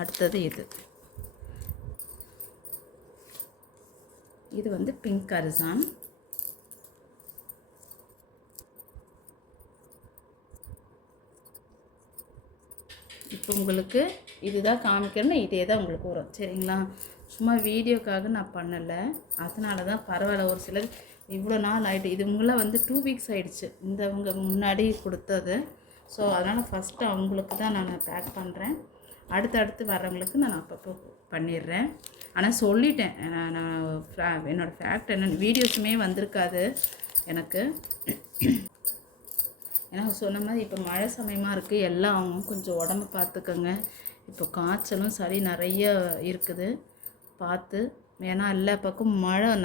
அடுத்தது இது வந்து பிங்க் அரிசான். இப்போ உங்களுக்கு இதுதான் காமிக்கிறேன்னா இதே தான் உங்களுக்கு வரும். சரிங்களா? சும்மா வீடியோக்காக நான் பண்ணலை, அதனால தான். பரவாயில்ல, ஒரு சிலர் இவ்வளோ நாள் ஆகிட்டு, இது உங்களாம் வந்து 2 வீக்ஸ் ஆகிடுச்சு இவங்க முன்னாடி கொடுத்தது. ஸோ அதனால் ஃபஸ்ட்டு அவங்களுக்கு தான் நான் பேக் பண்ணுறேன். அடுத்து வர்றவங்களுக்கு நான் அப்பப்போ பண்ணிடுறேன். ஆனால் சொல்லிட்டேன், நான் என்னோடய ஃபேக்ட் என்னென்னு வீடியோஸுமே வந்திருக்காது எனக்கு. ஏன்னா சொன்ன மாதிரி இப்போ மழை சமயமாக இருக்குது, எல்லாம் அவங்க கொஞ்சம் உடம்பு பார்த்துக்கோங்க. இப்போ காய்ச்சலும் சளி நிறைய இருக்குது, பார்த்து. ஏன்னா எல்லா பக்கம்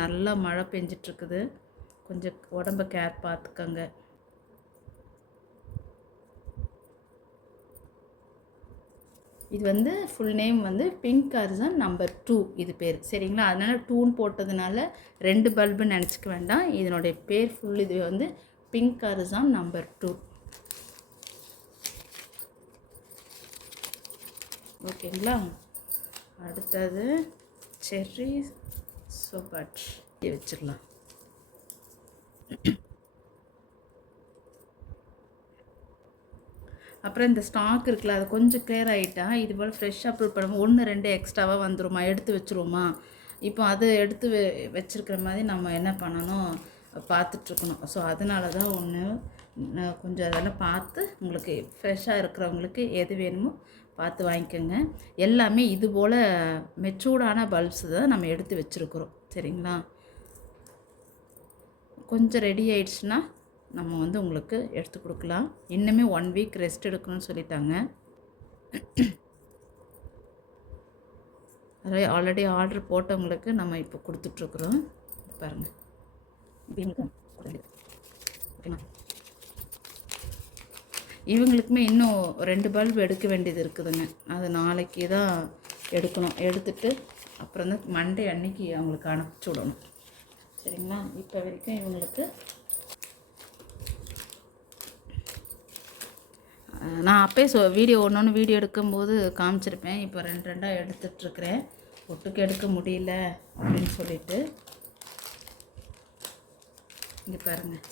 நல்லா மழை பெஞ்சிட்ருக்குது, கொஞ்சம் உடம்பை கேர் பார்த்துக்கோங்க. இது வந்து ஃபுல் நேம் வந்து பிங்க் அரிசான் நம்பர் 2 இது பேர். சரிங்களா? அதனால் 2ன்னு போட்டதுனால 2 பல்புன்னு நினச்சிக்க வேண்டாம். இதனுடைய பேர் ஃபுல் இது வந்து பிங்க் அரிசான் நம்பர் 2. ஓகேங்களா? அடுத்தது செர்ரி சோபட் வச்சிடலாம். அப்புறம் இந்த ஸ்டாக் இருக்குல்ல, அது கொஞ்சம் கிளியர் ஆகிட்டா இது போல் ஃப்ரெஷ்ஷாக அப்லோட் பண்ணுவோம். 1-2 எக்ஸ்ட்ராவாக வந்துருமா, எடுத்து வச்சுருவோமா. இப்போ அது எடுத்து வச்சுருக்கிற மாதிரி நம்ம என்ன பண்ணணும், பார்த்துட்ருக்கணும். ஸோ அதனால தான் கொஞ்சம் அதெல்லாம் பார்த்து உங்களுக்கு ஃப்ரெஷ்ஷாக இருக்கிறவங்களுக்கு எது வேணுமோ பார்த்து வாங்கிக்கோங்க. எல்லாமே இது போல் மெச்சூர்டான பல்ப்ஸ் தான் நம்ம எடுத்து வச்சுருக்குறோம். சரிங்களா? கொஞ்சம் ரெடி ஆயிடுச்சுன்னா நம்ம வந்து உங்களுக்கு எடுத்து கொடுக்கலாம். இன்னுமே 1 வீக் ரெஸ்ட் எடுக்கணும்னு சொல்லிட்டாங்க. ஆல்ரெடி ஆர்டர் போட்டவங்களுக்கு நம்ம இப்போ கொடுத்துட்ருக்குறோம். பாருங்கள், இவங்களுக்குமே இன்னும் 2 பல்ப் எடுக்க வேண்டியது இருக்குதுங்க. அது நாளைக்கு தான் எடுக்கணும். எடுத்துட்டு அப்புறம் தான் மண்டே அன்னைக்கு அவங்களுக்கு அனுப்பிச்சி விடணும். சரிங்களா? இப்போ வரைக்கும் இவங்களுக்கு நான் அப்போயே வீடியோ வீடியோ எடுக்கும்போது காமிச்சிருப்பேன். இப்போ 2 எடுத்துகிட்ருக்கிறேன். ஒட்டுக்கு எடுக்க முடியல அப்படின்னு சொல்லிட்டு. இங்கே பாருங்கள்,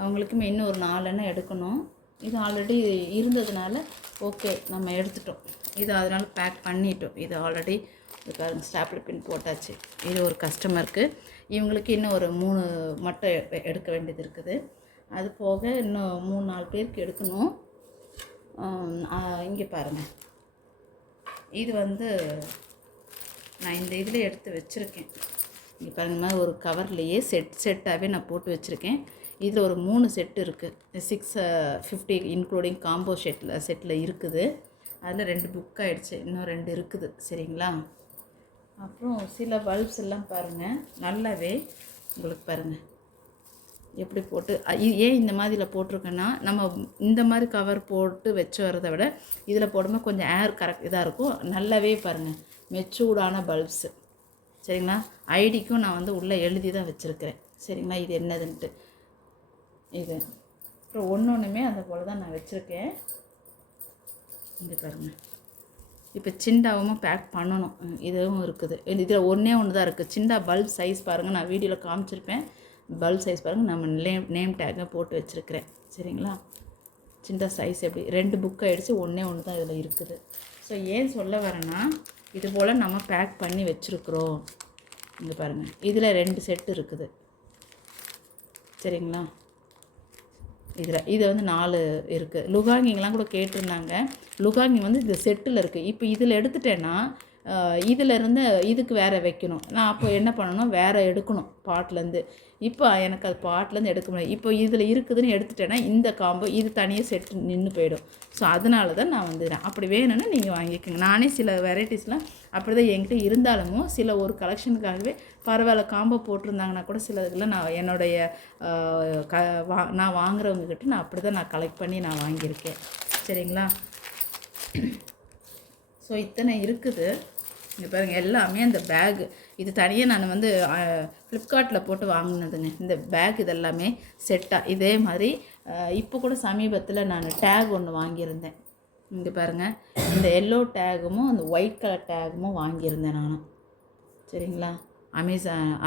அவங்களுக்குமே இன்னும் ஒரு 4 எடுக்கணும். இது ஆல்ரெடி இருந்ததுனால ஓகே நம்ம எடுத்துட்டோம். இது அதனால் பேக் பண்ணிட்டோம். இது ஆல்ரெடி இது பாருங்கள், ஸ்டாப்லர் பின் போட்டாச்சு. இது ஒரு கஸ்டமருக்கு. இவங்களுக்கு இன்னும் ஒரு 3 மட்டும் எடுக்க வேண்டியது இருக்குது. அது போக இன்னும் 3-4 பேருக்கு எடுக்கணும். இங்கே பாருங்கள், இது வந்து நான் இந்த இதில் எடுத்து வச்சுருக்கேன். இங்கே பாருங்கள், ஒரு கவர்லேயே செட்டாகவே நான் போட்டு வச்சுருக்கேன். இதில் ஒரு 3 செட்டு இருக்குது. 650 இன்க்ளூடிங் காம்போ செட்டில் இருக்குது. அதில் 2 புக் ஆகிடுச்சு, இன்னும் 2 இருக்குது. சரிங்களா? அப்புறம் சில பல்ப்ஸ் எல்லாம் பாருங்கள், நல்லாவே உங்களுக்கு பாருங்கள் எப்படி போட்டு. ஏன் இந்த மாதிரியில் போட்டிருக்கேன்னா, நம்ம இந்த மாதிரி கவர் போட்டு வச்சு வரதை விட இதில் போடும்போது கொஞ்சம் ஏர் கரெக்ட் இதாக இருக்கும். நல்லாவே பாருங்கள், மெச்சூர்டான பல்ப்ஸு. சரிங்களா? ஐடிக்கும் நான் வந்து உள்ளே எழுதி தான் வச்சுருக்கிறேன். சரிங்களா? இது என்னதுன்ட்டு. இது அப்புறம் ஒன்றுமே அந்த போல் தான் நான் வச்சுருக்கேன். இங்கே பாருங்கள், இப்போ சிண்டாவும் பேக் பண்ணணும். இதுவும் இருக்குது. இதில் ஒன்று தான் இருக்குது. சிண்டா பல்ப் சைஸ் பாருங்கள், நான் வீடியோவில் காமிச்சிருப்பேன். பல்ப் சைஸ் பாருங்கள், நம்ம நேம் டேக்கை போட்டு வச்சுருக்கிறேன். சரிங்களா? சின்ன சைஸ் எப்படி 2 புக் ஆகிடுச்சு, ஒன்று தான் இதில் இருக்குது. ஸோ ஏன் சொல்ல வரேன்னா, இது போல் நம்ம பேக் பண்ணி வச்சுருக்குறோம். இங்கே பாருங்கள், இதில் 2 செட்டு இருக்குது. சரிங்களா? இது வந்து 4 இருக்குது. லுகாங்கிங்கெலாம் கூட கேட்டிருந்தாங்க. லுகாங்கிங் வந்து இந்த செட்டில் இருக்குது. இப்போ இதில் எடுத்துட்டேன்னா இதிலேருந்து இதுக்கு வேறு வைக்கணும். நான் அப்போ என்ன பண்ணணும், வேறு எடுக்கணும் பாட்லேருந்து. இப்போ எனக்கு அது பாட்லேருந்து எடுக்க முடியாது. இப்போ இதில் இருக்குதுன்னு எடுத்துட்டேன்னா இந்த காம்போ இது தனியாக செட்டு நின்று போயிடும். ஸோ அதனால தான் நான் வந்துடுறேன். அப்படி வேணும்னா நீங்கள் வாங்கிக்கோங்க. நானே சில வெரைட்டிஸ்லாம் அப்படி தான் என்கிட்ட இருந்தாலும் சில ஒரு கலெக்ஷனுக்காகவே பரவாயில்ல காம்போ போட்டிருந்தாங்கன்னா கூட சில இதெல்லாம் நான் என்னுடைய நான் வாங்குறவங்கக்கிட்ட நான் அப்படி தான் நான் கலெக்ட் பண்ணி நான் வாங்கியிருக்கேன். சரிங்களா? ஸோ இத்தனை இருக்குது. இங்கே பாருங்கள், எல்லாமே அந்த பேகு இது தனியாக நான் வந்து ஃப்ளிப்கார்ட்டில் போட்டு வாங்கினதுங்க. இந்த பேக் இதெல்லாமே செட்டாக இதே மாதிரி இப்போ கூட சமீபத்தில் நான் டேக் ஒன்று வாங்கியிருந்தேன். இங்கே பாருங்கள், இந்த எல்லோ டேகும் அந்த ஒயிட் கலர் டேகும் வாங்கியிருந்தேன் நான். சரிங்களா,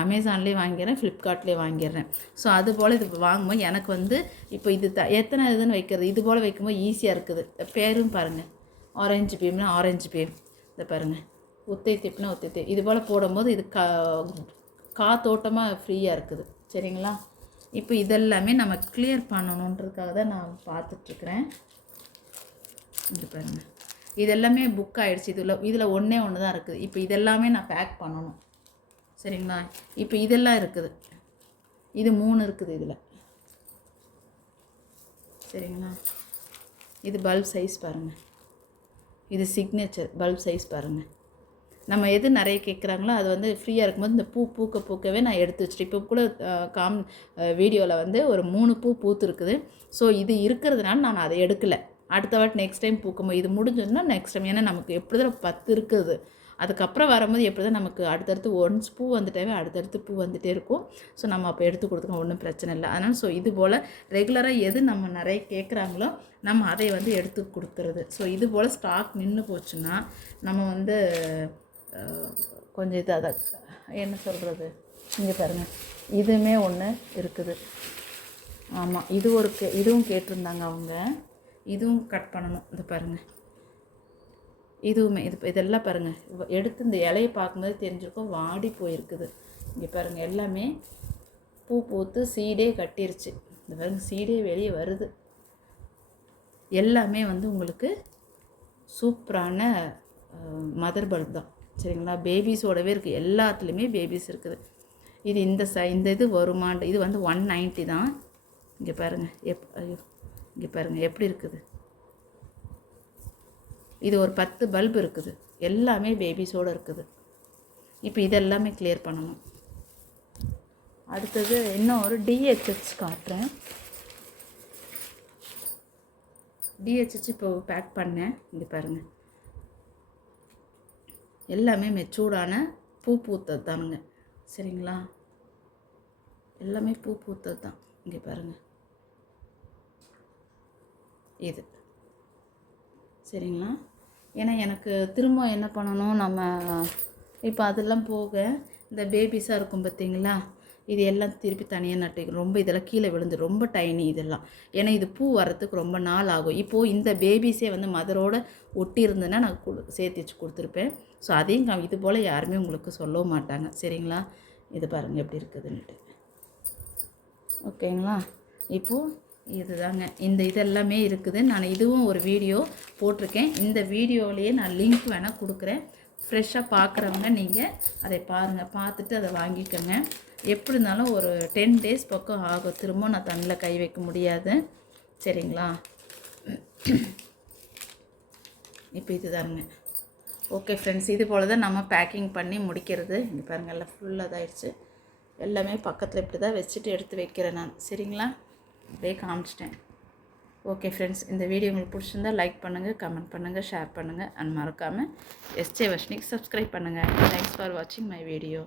அமேசான்லேயே வாங்கிடுறேன், ஃப்ளிப்கார்ட்லேயே வாங்கிடுறேன். ஸோ அது போல் இது வாங்கும்போது எனக்கு வந்து இப்போ இது எத்தனை இதுன்னு வைக்கிறது, இது போல் வைக்கும்போது ஈஸியாக இருக்குது. பேரும் பாருங்கள், ஆரஞ்சு பீம்னா ஆரஞ்சு பீம், இதை பாருங்கள், ஒத்தை திப்புனா ஒத்தை திப், இது போல் போடும்போது இது காத்தோட்டமாக ஃப்ரீயாக இருக்குது. சரிங்களா, இப்போ இதெல்லாமே நம்ம கிளியர் பண்ணணுன்றதுக்காக தான் நான் பார்த்துட்ருக்குறேன். இது பாருங்கள், இதெல்லாமே புக் ஆகிடுச்சு. இதில் ஒன்றே ஒன்று தான் இருக்குது. இப்போ இதெல்லாமே நான் பேக் பண்ணணும். சரிங்களா, இப்போ இதெல்லாம் இருக்குது, இது 3 இருக்குது இதில். சரிங்களா, இது பல்ப் சைஸ் பாருங்கள், இது சிக்னேச்சர் பல்ப் சைஸ் பாருங்கள். நம்ம எது நிறைய கேட்குறாங்களோ அது வந்து ஃப்ரீயாக இருக்கும்போது இந்த பூக்கவே நான் எடுத்து வச்சுட்டு, இப்போ கூட வீடியோவில் வந்து ஒரு 3 பூத்து இருக்குது. ஸோ இது இருக்கிறதுனால நான் அதை எடுக்கலை. அடுத்த வாட்டி நெக்ஸ்ட் டைம் பூக்கும்போது இது முடிஞ்சதுன்னா நெக்ஸ்ட் டைம், ஏன்னா நமக்கு எப்படி தான் 10 இருக்குது, அதுக்கப்புறம் வரும்போது எப்படி தான் நமக்கு அடுத்தடுத்து ஒன்ஸ் பூ வந்துட்டாவே அடுத்தடுத்து பூ வந்துகிட்டே இருக்கும். ஸோ நம்ம அப்போ எடுத்து கொடுத்துக்கோம், ஒன்றும் பிரச்சனை இல்லை. அதனால் ஸோ இது போல் ரெகுலராக எது நம்ம நிறைய கேட்குறாங்களோ நம்ம அதை வந்து எடுத்து கொடுத்துறது. ஸோ இது போல் ஸ்டாக் நின்று போச்சுன்னா நம்ம வந்து கொஞ்சம் இது அதை என்ன சொல்கிறது, இங்கே பாருங்கள், இதுவுமே ஒன்று இருக்குது. ஆமாம், இதுவும் கேட்டிருந்தாங்க அவங்க, இதுவும் கட் பண்ணணும். இது பாருங்கள், இதுவுமே இதெல்லாம் பாருங்கள், எடுத்து இந்த இலையை பார்க்கும்போது தெரிஞ்சிருக்கும் வாடி போயிருக்குது. இங்கே பாருங்கள், எல்லாமே பூத்து சீடே கட்டிருச்சு. இந்த பாருங்கள், சீடே வெளியே வருது. எல்லாமே வந்து உங்களுக்கு சூப்பரான மதர் பல்ப் தான். சரிங்களா, பேபிஸோடவே இருக்குது, எல்லாத்துலேயுமே பேபிஸ் இருக்குது. இது இந்த இது வருமாண்டு, இது வந்து 190 தான். இங்கே பாருங்கள், இங்கே பாருங்கள் எப்படி இருக்குது. இது ஒரு 10 பல்ப் இருக்குது, எல்லாமே பேபிஸோடு இருக்குது. இப்போ இதெல்லாமே கிளியர் பண்ணணும். அடுத்தது இன்னும் ஒரு DHH காட்டுறேன். DHH இப்போ பேக் பண்ணேன். இங்கே பாருங்கள், எல்லாமே மெச்சூர்டான பூத்தது தானுங்க. சரிங்களா, எல்லாமே பூத்தது தான். இங்கே பாருங்கள், இது சரிங்களா. ஏன்னா எனக்கு திரும்ப என்ன பண்ணணும், நம்ம இப்போ அதெல்லாம் போக இந்த பேபிஸாக இருக்கும் பார்த்தீங்களா, இது எல்லாம் திருப்பி தனியாக நட்டுக்கணும். ரொம்ப இதெல்லாம் கீழே விழுந்து ரொம்ப டைனி இதெல்லாம், ஏன்னா இது பூ வர்றதுக்கு ரொம்ப நாள் ஆகும். இப்போது இந்த பேபிஸே வந்து மதரோடு ஒட்டி இருந்ததுன்னா நான் சேர்த்து வச்சு கொடுத்துருப்பேன். ஸோ அதையும் இது போல் யாருமே உங்களுக்கு சொல்லவும் மாட்டாங்க. சரிங்களா, இது பாருங்கள் எப்படி இருக்குதுன்னுட்டு. ஓகேங்களா, இப்போது இதுதாங்க, இந்த இதெல்லாமே இருக்குது. நான் இதுவும் ஒரு வீடியோ போட்டிருக்கேன். இந்த வீடியோவிலேயே நான் லிங்க் வேணால் கொடுக்குறேன். ஃப்ரெஷ்ஷாக பார்க்குறவங்க நீங்கள் அதை பாருங்கள், பார்த்துட்டு அதை வாங்கிக்கோங்க. எப்படி இருந்தாலும் ஒரு 10 days பக்கம் ஆகும், திரும்ப நான் தண்ணியில் கை வைக்க முடியாது. சரிங்களா, இப்போ இதுதானுங்க. ஓகே ஃப்ரெண்ட்ஸ், இது போல் தான் நம்ம பேக்கிங் பண்ணி முடிக்கிறது. இங்கே பாருங்கள், எல்லாம் ஃபுல்லாக இதாகிடுச்சு. எல்லாமே பக்கத்தில் இப்படி தான் வச்சுட்டு எடுத்து வைக்கிறேன் நான். சரிங்களா, அப்படியே காமிச்சிட்டேன். ஓகே ஃப்ரெண்ட்ஸ், இந்த வீடியோ உங்களுக்கு பிடிச்சிருந்தா லைக் பண்ணுங்கள், கமெண்ட் பண்ணுங்கள், ஷேர் பண்ணுங்கள், அண்ட் மறக்காமல் SJ வர்ஷினிக்கு சப்ஸ்கிரைப் பண்ணுங்கள். தேங்க்ஸ் ஃபார் வாட்சிங் மை வீடியோ.